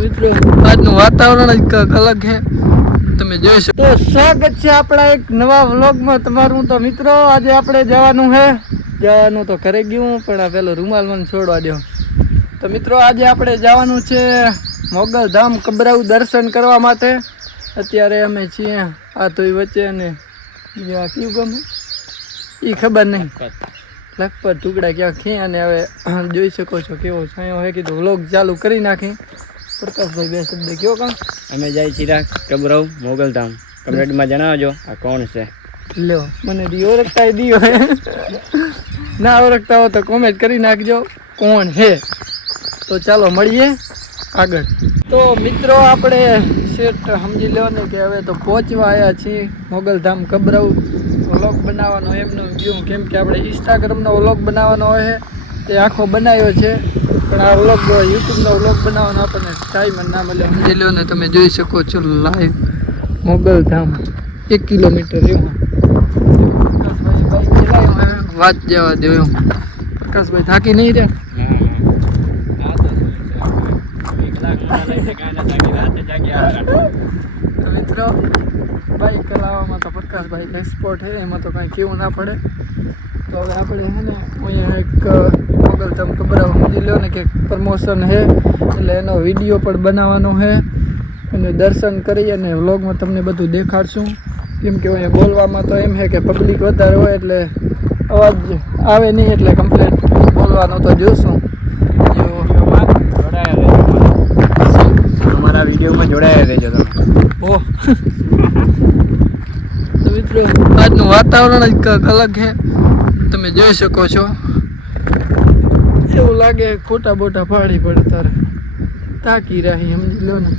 મિત્રો આજનું વાતાવરણ જ કંઈક અલગ છે, તમે જોઈ શકો. તો સ્વાગત છે આપણા એક નવા વ્લોગમાં તમારું. તો મિત્રો આજે આપણે જવાનું તો ઘરે ગયું, પણ આ પેલો રૂમાલ મને છોડવા દો. તો મિત્રો આજે આપણે જવાનું છે મોગલધામ કબરાઉ દર્શન કરવા માટે. અત્યારે અમે છીએ આ તોય વચ્ચે, અને આ કયું ગમે એ ખબર નહીં, લખપત ટુકડા ક્યાં ખી. અને હવે જોઈ શકો છો કેવો છાંયો હોય, કીધું વ્લોગ ચાલુ કરી નાખી. પ્રકાશભાઈ બે શબ્દ કયો કામ. અમે જાય ચિરાગ કબરાઉ મોગલધામ. કમેન્ટમાં જણાવજો આ કોણ છે. લ્યો મને દી ઓળખતા દીયો ના ઓળખતા હો તો કોમેન્ટ કરી નાખજો કોણ છે. તો ચાલો મળીએ આગળ. તો મિત્રો આપણે સેટ સમજી લો ને કે હવે તો પહોંચવા આવ્યા છીએ મોગલધામ કબરાઉ. વ્લોગ બનાવવાનો એમનો ગયું, કેમ કે આપણે ઇન્સ્ટાગ્રામનો વ્લોગ બનાવવાનો હોય તે આખો બનાવ્યો છે, પણ આ વ્લોગ યુટ્યુબનો વ્લોગ બનાવવાનો આપણને ટાઈમ ના મળે. સમજી લો ને તમે જોઈ શકો છો લાઈવ મોગલધામ 1 કિલોમીટર એવું. પ્રકાશભાઈ બાઈક ચલાવ્યો, વાત જવા દો એમ. પ્રકાશભાઈ થાકી નહીં રે. મિત્રો બાઈક ચલાવવામાં તો પ્રકાશભાઈ એક્સપોર્ટ છે, એમાં તો કાંઈ કેવું ના પડે. તો હવે આપણે છે ને અહીંયા એક મોગલધામ કબરાઉ સમજી લો ને કે પ્રમોશન છે, એટલે એનો વિડીયો પણ બનાવવાનો છે, અને દર્શન કરી અને વ્લોગમાં તમને બધું દેખાડશું. કેમ કે અહીંયા બોલવામાં તો એમ છે કે પબ્લિક વધારે હોય એટલે અવાજ આવે નહીં, એટલે કમ્પ્લેટ બોલવાનું તો જોશું. અમારા વિડીયોમાં જોડાયા રહેજો તમે. ઓહ તો મિત્રો આજનું વાતાવરણ જ કંઈક અલગ છે, તમે જોઈ શકો છો. એવું લાગે ખોટા બોટા પાડી પડે તારે તાકી રહી, સમજી લો ને.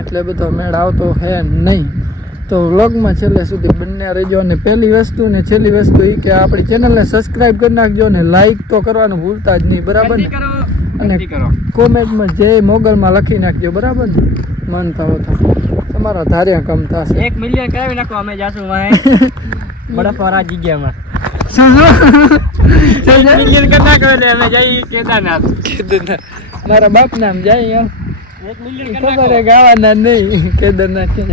એટલે બધો મેળ આવતો હે નહીં. તો વ્લોગમાં છેલ્લે સુધી બંને રહેજો. અને પહેલી વસ્તુ ને છેલ્લી વસ્તુ એ કે આપણી ચેનલને સબસ્ક્રાઈબ કરી નાખજો, અને લાઈક તો કરવાનું ભૂલતા જ નહીં, બરાબર ને? અને કોમેન્ટમાં જય મોગલમાં લખી નાખજો, બરાબર ને? મન થાવ તો તમારા ધાર્યા કામ થશે. 1 મિલિયન કરાવી નાખો, અમે જાશું વાય બરફવાળા જગ્યામાં. 1 મિલિયન કરી નાખો એટલે અમે જઈએ કેદારનાથ. મારા બાપ નામ જાય 1 મિલિયન ખબર હે ગાવાના નહીં કેદારનાથ કે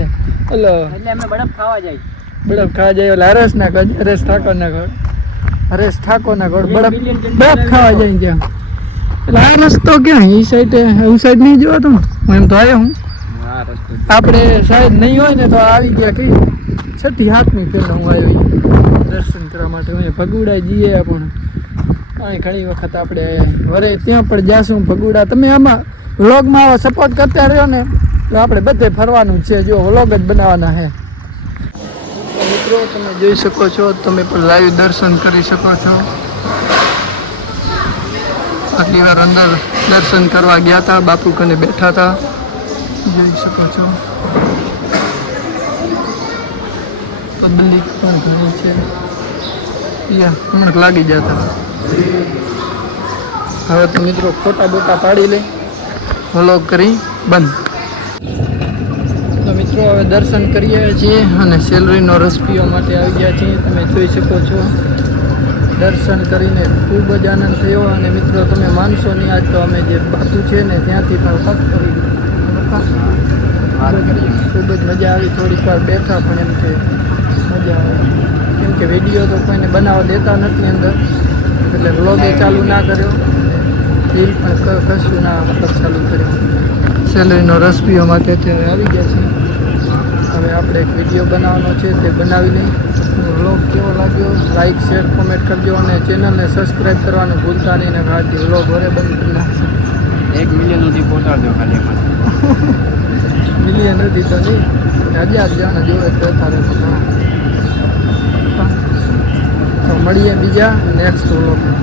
ઓલો, એટલે અમે બરફ ખાવા જાય. બરફ ખાવા જાય ઓલા હરેશ ના ઘર, હરેશ ઠાકોર ના ઘર, હરેશ ઠાકોર ના ઘર બરફ ખાવા જાય ત્યાં. એટલે આ રસ્તો ક્યાં એ સાઈડ, હું સાઈડ નહીં જોવા તો હું એમ તો આવ્યો હું. આપણે સાઈડ નહીં હોય ને તો આવી ગયા કઈ 6મી 7મી ફેર હું આવ્યો દર્શન કરવા માટે. હું ભગુડા જઈએ પણ અહીં ઘણી વખત આપણે વરે ત્યાં પણ જાશું ભગુડા. તમે આમાં વ્લોગમાં આવો સપોર્ટ કરતા રહ્યો ને તો આપણે બધે ફરવાનું છે, જો વ્લોગ જ બનાવવાના છે. મિત્રો તમે જોઈ શકો છો, તમે પણ લાઈવ દર્શન કરી શકો છો. આટલી વાર અંદર દર્શન કરવા ગયા હતા, બાપુ કને બેઠા હતા, જોઈ શકો છો. પબ્લિક પણ ઘણી છે, હમણાં લાગી જતા. હવે તો મિત્રો ફોટા બોટા પાડી લે, વ્લોગ કરી બંધ. તો મિત્રો હવે દર્શન કરીએ છીએ અને સેલરીનો રસ પીવા માટે આવી ગયા છીએ. તમે જોઈ શકો છો દર્શન કરીને ખૂબ જ આનંદ થયો. અને મિત્રો તમે માનશો નહીં, આજ તો અમે જે બાપુ છે ને ત્યાંથી પણ વાત કરી, ખૂબ જ મજા આવી. થોડીક વાર બેઠા પણ એમ કે મજા આવે, કેમ કે વિડીયો તો કોઈને બનાવવા દેતા નથી અંદર, એટલે વ્લોગે ચાલુ ના કર્યો, રીલ પણ કશું ના મતલબ ચાલુ કર્યો. સેલરીનો રસ પીવા માટે અત્યારે આવી ગયા છે. હવે આપણે એક વિડીયો બનાવવાનો છે, તે બનાવી લઈ. વ્લોગ કેવો લાગ્યો લાઈક શેર કોમેન્ટ કરજો, અને ચેનલને સબસ્ક્રાઈબ કરવાનું ભૂલતા નહીં. ને ખાલી વ્લોગ વરે બંધ કરી નાખશે. 1 મિલિયન સુધી પહોંચાડજો ખાલી એમાં. મિલિયન નથી તો નહીં, 1000 જણા જોવે તો તારે તો મળીએ બીજા નેક્સ્ટ વ્લોગમાં.